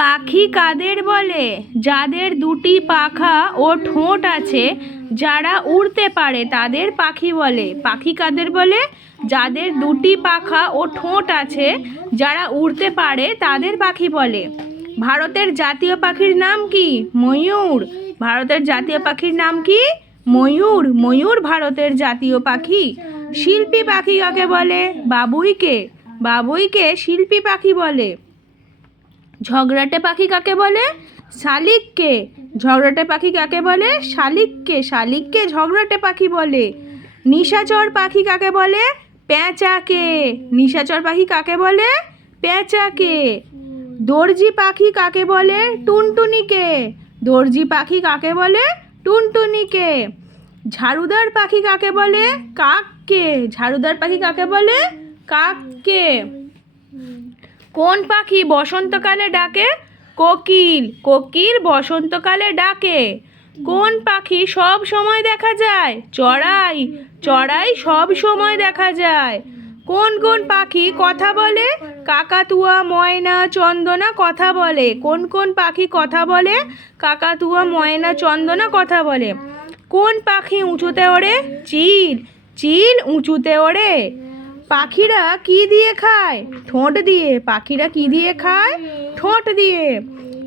পাখি কাদের বলে? যাদের দুটি পাখা ও ঠোঁট আছে, যারা উড়তে পারে তাদের পাখি বলে। পাখি কাদের বলে? যাদের দুটি পাখা ও ঠোঁট আছে, যারা উড়তে পারে তাদের পাখি বলে। ভারতের জাতীয় পাখির নাম কি? ময়ূর। ভারতের জাতীয় পাখির নাম কি? ময়ূর। ময়ূর ভারতের জাতীয় পাখি। শিল্পী পাখি কাকে বলে? বাবুইকে। বাবুইকে শিল্পী পাখি বলে। ঝগড়াটে পাখি কাকে বলে? শালিককে। ঝগড়াটে পাখি কাকে বলে? শালিককে। শালিককে ঝগড়াটে পাখি বলে। নিশাচর পাখি কাকে বলে? পেঁচাকে। নিশাচর পাখি কাকে বলে? পেঁচাকে। দর্জি পাখি কাকে বলে? টুনটুনিকে। দর্জি পাখি কাকে বলে? টুনটুনিকে। ঝাড়ুদার পাখি কাকে বলে? কাককে। ঝাড়ুদার পাখি কাকে বলে? কাককে। কোন পাখি বসন্তকালে ডাকে? কোকিল। কোকিল বসন্তকালে ডাকে। কোন পাখি সব সময় দেখা যায়? চড়াই। চড়াই সব সময় দেখা যায়। কোন কোন পাখি কথা বলে? কাকাতুয়া, ময়না, চন্দনা কথা বলে। কোন কোন পাখি কথা বলে? কাকাতুয়া, ময়না, চন্দনা কথা বলে। কোন পাখি উঁচুতে ওড়ে? চিল। চিল উঁচুতে ওড়ে। পাখিরা কি দিয়ে খায়? ঠোঁট দিয়ে। পাখিরা কি দিয়ে খায়? ঠোঁট দিয়ে।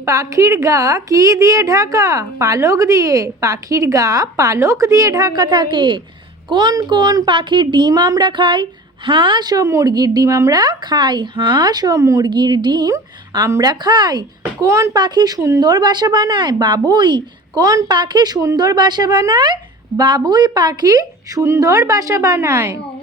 পাখির গা কি দিয়ে ঢাকা? পালক দিয়ে। পাখির গা পালক দিয়ে ঢাকা থাকে। কোন কোন পাখির ডিম আমরা খাই? হাঁস ও মুরগির ডিম আমরা খাই। হাঁস ও মুরগির ডিম আমরা খাই। কোন পাখি সুন্দর বাসা বানায়? বাবুই। কোন পাখি সুন্দর বাসা বানায়? বাবুই পাখি সুন্দর বাসা বানায়।